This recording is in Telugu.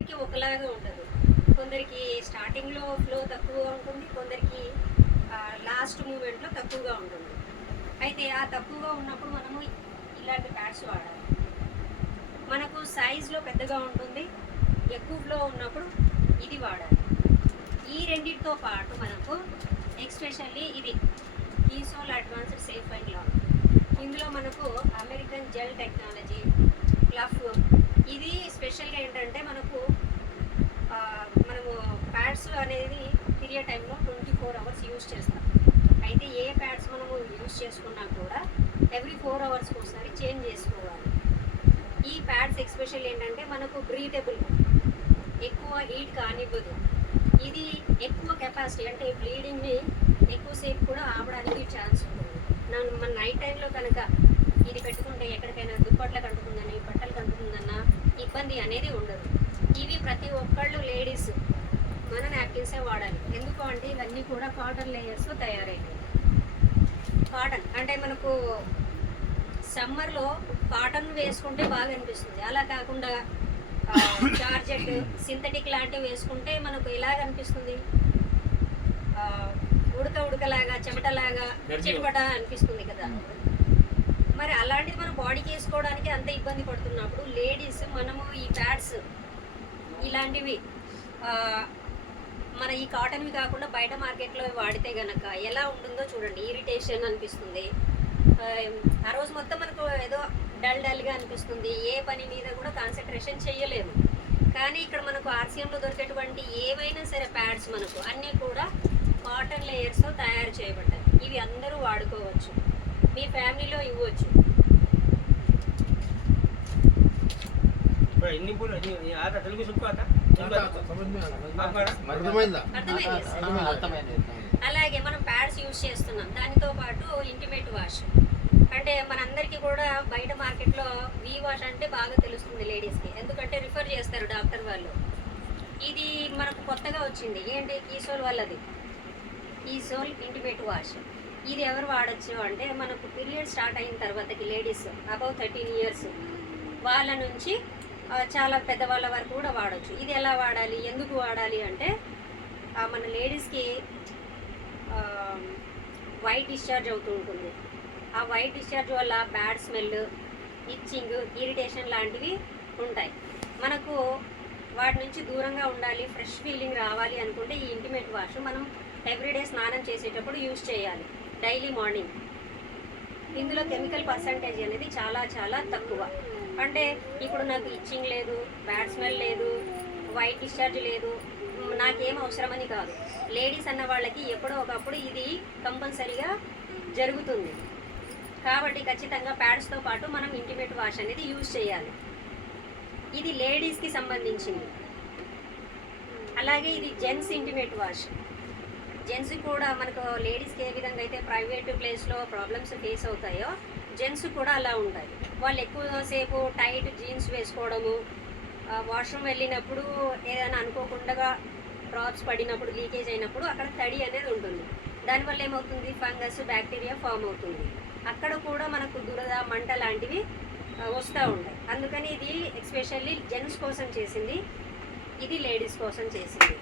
ఒకలాగా ఉండదు. కొందరికి స్టార్టింగ్లో ఫ్లో తక్కువగా ఉంటుంది, కొందరికి లాస్ట్ మూమెంట్లో తక్కువగా ఉంటుంది. అయితే ఆ తక్కువగా ఉన్నప్పుడు మనము ఇలాంటి ప్యాడ్స్ వాడాలి. మనకు సైజులో పెద్దగా ఉంటుంది, ఎక్కువ ఫ్లో ఉన్నప్పుడు ఇది వాడాలి. ఈ రెండింటితో పాటు మనకు ఎక్స్పెషల్లీ ఇది ఈసోల్ అడ్వాన్స్డ్ సేఫ్ అండ్ లాంగ్. ఇందులో మనకు అమెరికన్ జెల్ టెక్నాలజీ క్లఫ్. ఇది స్పెషల్గా ఏంటంటే మనము ప్యాడ్స్ అనేది పీరియడ్ టైంలో 24 hours యూజ్ చేస్తాం. అయితే ఏ ప్యాడ్స్ మనము యూజ్ చేసుకున్నా కూడా ఎవ్రీ 4 hours ఒకసారి చేంజ్ చేసుకోవాలి. ఈ ప్యాడ్స్ ఎక్స్పెషల్ ఏంటంటే మనకు బ్రీతబుల్, ఎక్కువ హీట్ కానివ్వదు. ఇది ఎక్కువ కెపాసిటీ, అంటే బ్లీడింగ్ని ఎక్కువసేపు కూడా ఆపడానికి ఛాన్స్ ఉంటుంది. మన నైట్ టైంలో కనుక ఇది పెట్టుకుంటే ఎక్కడికైనా దుప్పట్లకు అంటుకుందని, బట్టలకు అంటుకుందన్న ఇబ్బంది అనేది ఉండదు. ఇవి ప్రతి ఒక్కళ్ళు లేడీస్ మన నాప్కిన్సే వాడాలి. ఎందుకు అంటే ఇవన్నీ కూడా కాటన్ లేయర్స్లో తయారైనవి. కాటన్ అంటే మనకు సమ్మర్లో కాటన్ వేసుకుంటే బాగా అనిపిస్తుంది. అలా కాకుండా జార్జెట్, సింథటిక్ లాంటివి వేసుకుంటే మనకు ఎలాగ అనిపిస్తుంది, ఉడకలాగా, చెమటలాగా, చిటపట అనిపిస్తుంది కదా. మరి అలాంటిది మనం బాడీకి వేసుకోవడానికి అంత ఇబ్బంది పడుతున్నప్పుడు లేడీస్ మనము ఈ ప్యాడ్స్ ఇలాంటివి మన ఈ కాటన్వి కాకుండా బయట మార్కెట్లో వాడితే గనక ఎలా ఉంటుందో చూడండి. ఇరిటేషన్ అనిపిస్తుంది, ఆ రోజు మొత్తం మనకు ఏదో డల్గా అనిపిస్తుంది, ఏ పని మీద కూడా కాన్సన్ట్రేషన్ చేయలేము. కానీ ఇక్కడ మనకు ఆర్సీఎంలో దొరికేటువంటి ఏవైనా సరే ప్యాడ్స్ మనకు అన్నీ కూడా కాటన్ లేయర్స్తో తయారు చేయబడ్డాయి. ఇవి అందరూ వాడుకోవచ్చు, మీ ఫ్యామిలీలో ఇవ్వచ్చు. అలాగే మనం ప్యాడ్స్ యూజ్ చేస్తున్నాం, దానితో పాటు ఇంటిమేట్ వాష్. అంటే మనందరికీ కూడా బయట మార్కెట్లో వీ వాష్ అంటే బాగా తెలుస్తుంది లేడీస్కి, ఎందుకంటే రిఫర్ చేస్తారు డాక్టర్ వాళ్ళు. ఇది మనకు కొత్తగా వచ్చింది, ఏంటి ఈసోల్ వాళ్ళది, ఈసోల్ ఇంటిమేట్ వాష్. ఇది ఎవరు వాడచ్చు అంటే మనకు పీరియడ్ స్టార్ట్ అయిన తర్వాతకి లేడీస్ అబౌవ్ 13 years వాళ్ళ నుంచి చాలా పెద్దవాళ్ళ వరకు కూడా వాడచ్చు. ఇది ఎలా వాడాలి, ఎందుకు వాడాలి అంటే మన లేడీస్కి వైట్ డిశ్చార్జ్ అవుతూ ఉంటుంది. ఆ వైట్ డిశ్చార్జ్ వల్ల బ్యాడ్ స్మెల్, ఇచ్చింగ్, ఇరిటేషన్ లాంటివి ఉంటాయి. మనకు వాటి నుంచి దూరంగా ఉండాలి, ఫ్రెష్ ఫీలింగ్ రావాలి అనుకుంటే ఈ ఇంటిమేట్ వాష్ మనం ఎవ్రీడే స్నానం చేసేటప్పుడు యూజ్ చేయాలి, డైలీ మార్నింగ్. ఇందులో కెమికల్ పర్సంటేజ్ అనేది చాలా చాలా తక్కువ. అంటే ఇప్పుడు నాకు ఇచ్చింగ్ లేదు, బ్యాడ్ స్మెల్ లేదు, వైట్ డిశ్చార్జ్ లేదు, నాకేం అవసరమని కాదు. లేడీస్ అన్న వాళ్ళకి ఎప్పుడో ఒకప్పుడు ఇది కంపల్సరీగా జరుగుతుంది. కాబట్టి ఖచ్చితంగా ప్యాడ్స్తో పాటు మనం ఇంటిమేట్ వాష్ అనేది యూజ్ చేయాలి. ఇది లేడీస్కి సంబంధించింది. అలాగే ఇది జెంట్స్ ఇంటిమేట్ వాష్. జెంట్స్ కూడా మనకు లేడీస్కి ఏ విధంగా అయితే ప్రైవేట్ ప్లేస్లో ప్రాబ్లమ్స్ ఫేస్ అవుతాయో జెంట్స్ కూడా అలా ఉంటాయి. వాళ్ళు ఎక్కువసేపు టైట్ జీన్స్ వేసుకోవడము, వాష్రూమ్ వెళ్ళినప్పుడు ఏదైనా అనుకోకుండా డ్రాప్స్ పడినప్పుడు, లీకేజ్ అయినప్పుడు అక్కడ తడి అనేది ఉంటుంది. దానివల్ల ఏమవుతుంది, ఫంగస్, బ్యాక్టీరియా ఫామ్ అవుతుంది. అక్కడ కూడా మనకు దురద, మంట లాంటివి వస్తూ ఉంటాయి. అందుకని ఇది ఎస్పెషల్లీ జెంట్స్ కోసం చేసింది, ఇది లేడీస్ కోసం చేసింది.